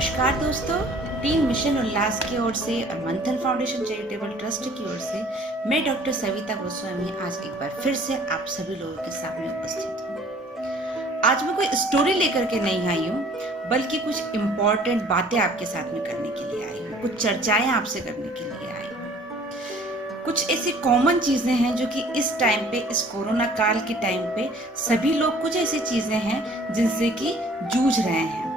नमस्कार दोस्तों, team mission उल्लास की ओर से और मंथन फाउंडेशन चैरिटेबल ट्रस्ट की ओर से मैं डॉक्टर सविता गोस्वामी आज एक बार फिर से आप सभी लोगों के सामने उपस्थित हूँ। आज मैं कोई स्टोरी लेकर के नहीं आई हूँ, बल्कि कुछ इम्पोर्टेंट बातें आपके साथ में करने के लिए आई हूँ, कुछ चर्चाएं आपसे करने के लिए आई हूँ। कुछ ऐसी कॉमन चीजें हैं जो कि इस टाइम पे, इस कोरोना काल के टाइम पे सभी लोग कुछ ऐसी चीजें हैं जिनसे कि जूझ रहे हैं।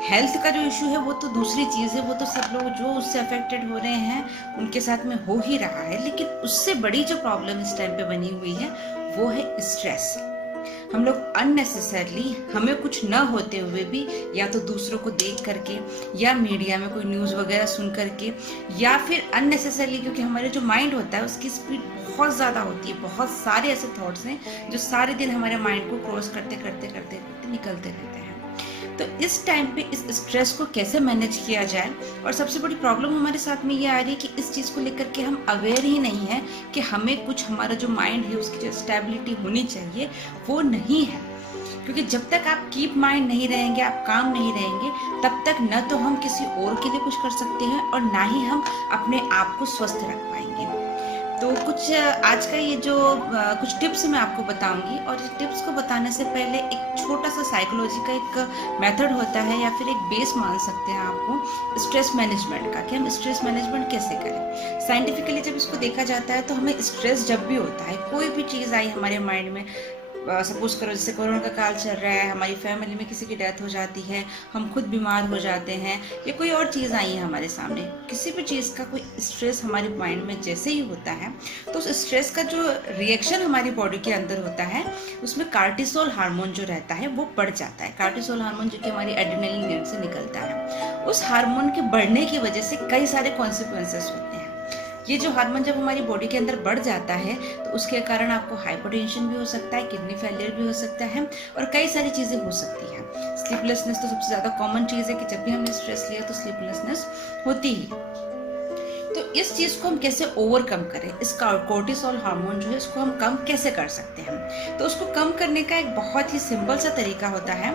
हेल्थ का जो इशू है वो तो दूसरी चीज़ है, वो तो सब लोग जो उससे अफेक्टेड हो रहे हैं उनके साथ में हो ही रहा है, लेकिन उससे बड़ी जो प्रॉब्लम इस टाइम पे बनी हुई है वो है स्ट्रेस। हम लोग अननेसेसरली, हमें कुछ न होते हुए भी, या तो दूसरों को देख करके या मीडिया में कोई न्यूज़ वगैरह सुन करके, या फिर अननेसेसरली, क्योंकि हमारे जो माइंड होता है उसकी स्पीड बहुत ज़्यादा होती है, बहुत सारे ऐसे थॉट्स हैं जो सारे दिन हमारे माइंड को क्रॉस करते करते करते करते निकलते रहते हैं। तो इस टाइम पे इस स्ट्रेस को कैसे मैनेज किया जाए, और सबसे बड़ी प्रॉब्लम हमारे साथ में ये आ रही है कि इस चीज़ को लेकर के हम अवेयर ही नहीं है कि हमें कुछ, हमारा जो माइंड है उसकी जो स्टेबिलिटी होनी चाहिए वो नहीं है। क्योंकि जब तक आप कीप माइंड नहीं रहेंगे, आप काम नहीं रहेंगे, तब तक न तो हम किसी और के लिए कुछ कर सकते हैं और ना ही हम अपने आप को स्वस्थ रख पाएंगे। तो कुछ आज का ये जो कुछ टिप्स मैं आपको बताऊंगी, और इस टिप्स को बताने से पहले एक छोटा सा साइकोलॉजी का एक मेथड होता है, या फिर एक बेस मान सकते हैं आपको स्ट्रेस मैनेजमेंट का, कि हम स्ट्रेस मैनेजमेंट कैसे करें। साइंटिफिकली जब इसको देखा जाता है तो हमें स्ट्रेस जब भी होता है, कोई भी चीज़ आई हमारे माइंड में, सपोज करो जैसे कोरोना का काल चल रहा है, हमारी फैमिली में किसी की डेथ हो जाती है, हम खुद बीमार हो जाते हैं, या कोई और चीज़ आई है हमारे सामने, किसी भी चीज़ का कोई स्ट्रेस हमारे माइंड में जैसे ही होता है, तो उस स्ट्रेस का जो रिएक्शन हमारी बॉडी के अंदर होता है उसमें कार्टिसोल हार्मोन जो रहता है वो बढ़ जाता है। कार्टिसोल हार्मोन जो कि हमारी एड्रेनलिन ग्लैंड से निकलता है, उस हार्मोन के बढ़ने की वजह से कई सारे कॉन्सिक्वेंसेस होते हैं। ये जो हार्मोन जब हमारी बॉडी के अंदर बढ़ जाता है तो उसके कारण आपको हाइपरटेंशन भी हो सकता है, किडनी फेलियर भी हो सकता है, और कई सारी चीज़ें हो सकती हैं। स्लीपलेसनेस तो सबसे ज़्यादा कॉमन चीज़ है कि जब भी हमने स्ट्रेस लिया तो स्लीपलेसनेस होती ही। तो इस चीज़ को हम कैसे ओवरकम करें, इसका कोर्टिसोल हार्मोन जो है इसको हम कम कैसे कर सकते हैं। तो उसको कम करने का एक बहुत ही सिंपल सा तरीका होता है,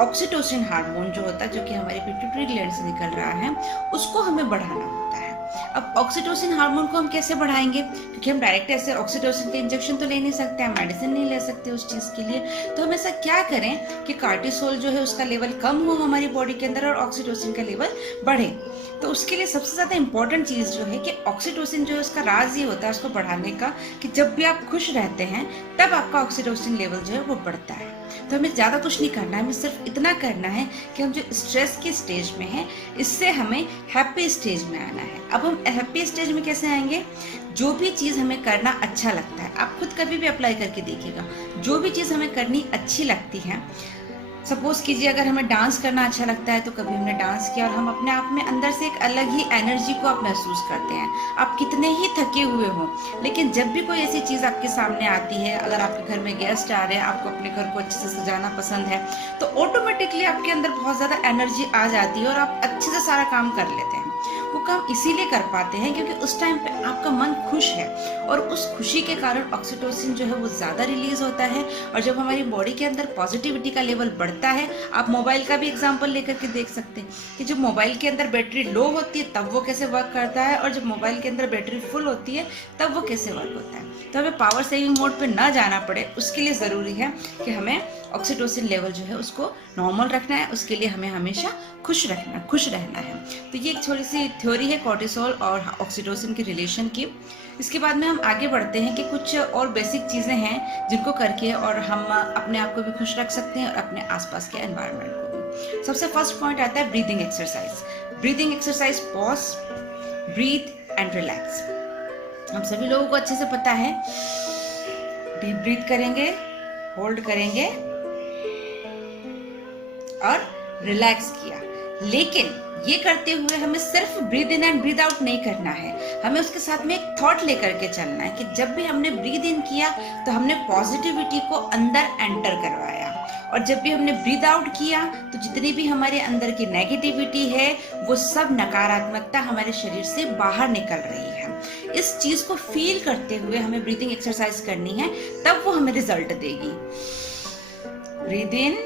ऑक्सीटोसिन हार्मोन जो होता है, जो कि हमारे पिट्यूटरी ग्लैंड से निकल रहा है, उसको हमें बढ़ाना होता है। अब ऑक्सीटोसिन हार्मोन को हम कैसे बढ़ाएंगे, क्योंकि हम डायरेक्ट ऐसे ऑक्सीटोसिन के इंजेक्शन तो ले नहीं सकते, हम मेडिसिन नहीं ले सकते उस चीज़ के लिए। तो हम ऐसा क्या करें कि कार्टिसोल जो है उसका लेवल कम हो हमारी बॉडी के अंदर और ऑक्सीटोसिन का लेवल बढ़े। तो उसके लिए सबसे ज़्यादा इंपॉर्टेंट चीज़ जो है कि ऑक्सीटोसिन जो है उसका राज ये होता है उसको बढ़ाने का, कि जब भी आप खुश रहते हैं तब आपका ऑक्सीटोसिन लेवल जो है वो बढ़ता है। तो हमें ज़्यादा कुछ नहीं करना है, हमें सिर्फ इतना करना है कि हम जो स्ट्रेस की स्टेज में हैं इससे हमें हैप्पी स्टेज में आना है। अब हम हैप्पी स्टेज में कैसे आएंगे, जो भी चीज़ हमें करना अच्छा लगता है, आप खुद कभी भी अप्लाई करके देखिएगा, जो भी चीज़ हमें करनी अच्छी लगती है, सपोज कीजिए अगर हमें डांस करना अच्छा लगता है तो कभी हमने डांस किया और हम अपने आप में अंदर से एक अलग ही एनर्जी को आप महसूस करते हैं। आप कितने ही थके हुए हो, लेकिन जब भी कोई ऐसी चीज़ आपके सामने आती है, अगर आपके घर में गेस्ट आ रहे हैं, आपको अपने घर को अच्छे से सजाना पसंद है, तो ऑटोमेटिकली आपके अंदर बहुत ज़्यादा एनर्जी आ जाती है और आप अच्छे से सारा काम कर लेते हैं। वो काम इसीलिए कर पाते हैं क्योंकि उस टाइम पे आपका मन खुश है, और उस खुशी के कारण ऑक्सीटोसिन जो है वो ज़्यादा रिलीज होता है। और जब हमारी बॉडी के अंदर पॉजिटिविटी का लेवल बढ़ता है, आप मोबाइल का भी एग्जांपल लेकर के देख सकते हैं कि जब मोबाइल के अंदर बैटरी लो होती है तब वो कैसे वर्क करता है, और जब मोबाइल के अंदर बैटरी फुल होती है तब वो कैसे वर्क होता है। तो हमें पावर सेविंग मोड पे ना जाना पड़े, उसके लिए ज़रूरी है कि हमें ऑक्सीटोसिन लेवल जो है उसको नॉर्मल रखना है। उसके लिए हमें हमेशा खुश रहना है। तो ये एक छोटी सी थ्योरी है कॉर्टिसोल और ऑक्सीटोसिन के रिलेशन की। इसके बाद में हम आगे बढ़ते हैं कि कुछ और बेसिक चीज़ें हैं जिनको करके और हम अपने आप को भी खुश रख सकते हैं और अपने आसपास के एनवायरनमेंट को भी। सबसे फर्स्ट पॉइंट आता है breathing exercise. Breathing exercise, pause, breathe and relax. हम सभी लोगों को अच्छे से पता है, डीप ब्रीथ करेंगे, होल्ड करेंगे और रिलैक्स किया, लेकिन ये करते हुए हमें सिर्फ breathe in and breathe out नहीं करना है, हमें उसके साथ में एक थॉट लेकर के चलना है कि जब भी हमने ब्रीद इन किया तो हमने पॉजिटिविटी को अंदर एंटर करवाया, और जब भी हमने ब्रीद आउट किया तो जितनी भी हमारे अंदर की नेगेटिविटी है वो सब नकारात्मकता हमारे शरीर से बाहर निकल रही है। इस चीज को फील करते हुए हमें ब्रीदिंग एक्सरसाइज करनी है, तब वो हमें रिजल्ट देगी। ब्रीद इन,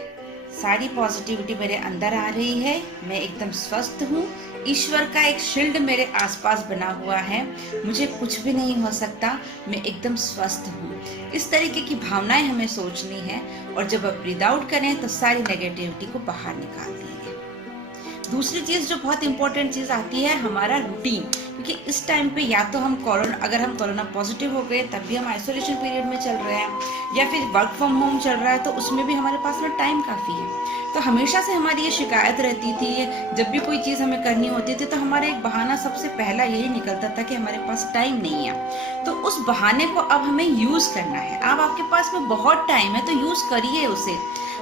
सारी पॉजिटिविटी मेरे अंदर आ रही है, मैं एकदम स्वस्थ हूँ, ईश्वर का एक शील्ड मेरे आसपास बना हुआ है, मुझे कुछ भी नहीं हो सकता, मैं एकदम स्वस्थ हूँ। इस तरीके की भावनाएं हमें सोचनी है और जब आप ब्रीद आउट करें तो सारी नेगेटिविटी को बाहर निकाल देंगे। दूसरी चीज़ जो बहुत इंपॉर्टेंट चीज़ आती है, हमारा रूटीन, क्योंकि इस टाइम पे या तो हम अगर हम कोरोना पॉजिटिव हो गए तब भी हम आइसोलेशन पीरियड में चल रहे हैं, या फिर वर्क फ्रॉम होम चल रहा है तो उसमें भी हमारे पास में टाइम काफ़ी है। तो हमेशा से हमारी ये शिकायत रहती थी, जब भी कोई चीज़ हमें करनी होती थी तो हमारा एक बहाना सबसे पहला यही निकलता था कि हमारे पास टाइम नहीं है। तो उस बहाने को अब हमें यूज़ करना है। अब आपके पास में बहुत टाइम है तो यूज़ करिए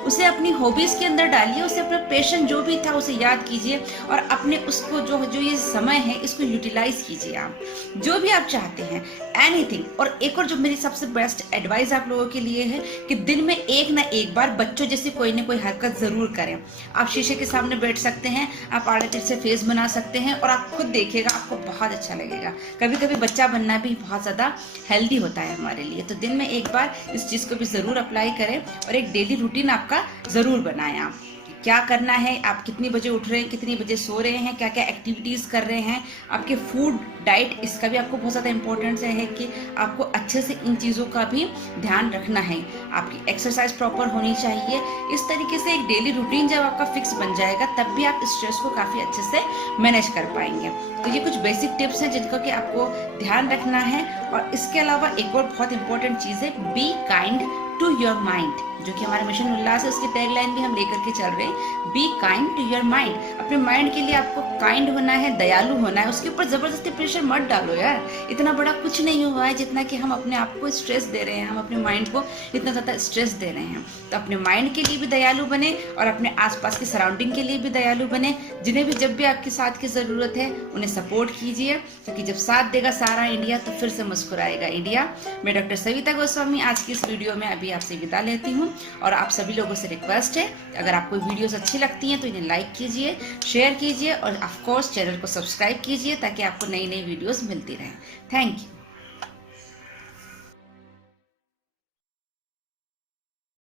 उसे अपनी हॉबीज़ के अंदर डालिए, उसे अपना पैशन जो भी था उसे याद कीजिए और अपने उसको जो ये समय है इसको यूटिलाइज कीजिए। आप जो भी आप चाहते हैं, एनीथिंग। और एक और जो मेरी सबसे बेस्ट एडवाइस आप लोगों के लिए है कि दिन में एक ना एक बार बच्चों जैसी कोई ना कोई हरकत ज़रूर करें। आप शीशे के सामने बैठ सकते हैं, आप आड़े टेढ़े से फेस बना सकते हैं और आप खुद देखिएगा, आपको बहुत अच्छा लगेगा। कभी कभी बच्चा बनना भी बहुत ज़्यादा हेल्दी होता है हमारे लिए। तो दिन में एक बार इस चीज़ को भी ज़रूर अप्लाई करें और एक डेली रूटीन आपका जरूर बनाएं। आप क्या करना है, आप कितनी बजे उठ रहे हैं, कितनी बजे सो रहे हैं, क्या क्या एक्टिविटीज़ कर रहे हैं, आपके फूड डाइट, इसका भी आपको बहुत ज़्यादा इंपॉर्टेंस है कि आपको अच्छे से इन चीज़ों का भी ध्यान रखना है। आपकी एक्सरसाइज प्रॉपर होनी चाहिए। इस तरीके से एक डेली रूटीन जब आपका फिक्स बन जाएगा तब भी आप स्ट्रेस को काफ़ी अच्छे से मैनेज कर पाएंगे। तो ये कुछ बेसिक टिप्स हैं जिनको कि आपको ध्यान रखना है। और इसके अलावा एक और बहुत इंपॉर्टेंट चीज़ है, be kind to your mind, जो कि हमारा मिशन उल्लास है, उसकी टैगलाइन भी हम लेकर के चल रहे हैं, be kind to your mind. अपने माइंड के लिए आपको काइंड होना है, दयालु होना है। उसके ऊपर जबरदस्ती प्रेशर मत डालो यार, इतना बड़ा कुछ नहीं हुआ है जितना कि हम अपने आप को स्ट्रेस दे रहे हैं, हम अपने माइंड को इतना ज़्यादा स्ट्रेस दे रहे हैं। तो अपने माइंड के लिए भी दयालु बने और अपने आसपास की सराउंडिंग के लिए भी दयालु बने। जिन्हें भी जब भी आपके साथ की ज़रूरत है उन्हें सपोर्ट कीजिए, क्योंकि जब साथ देगा सारा इंडिया तो फिर से मुस्कुराएगा इंडिया। मैं डॉक्टर सविता गोस्वामी आज की इस वीडियो में अभी आपसे विदा लेती हूँ और आप सभी लोगों से रिक्वेस्ट है, अगर आपको वीडियोस अच्छी लगती हैं तो इन्हें लाइक कीजिए, शेयर कीजिए और ऑफ कोर्स चैनल को सब्सक्राइब कीजिए ताकि आपको नई नई वीडियोस मिलती रहें। Thank you.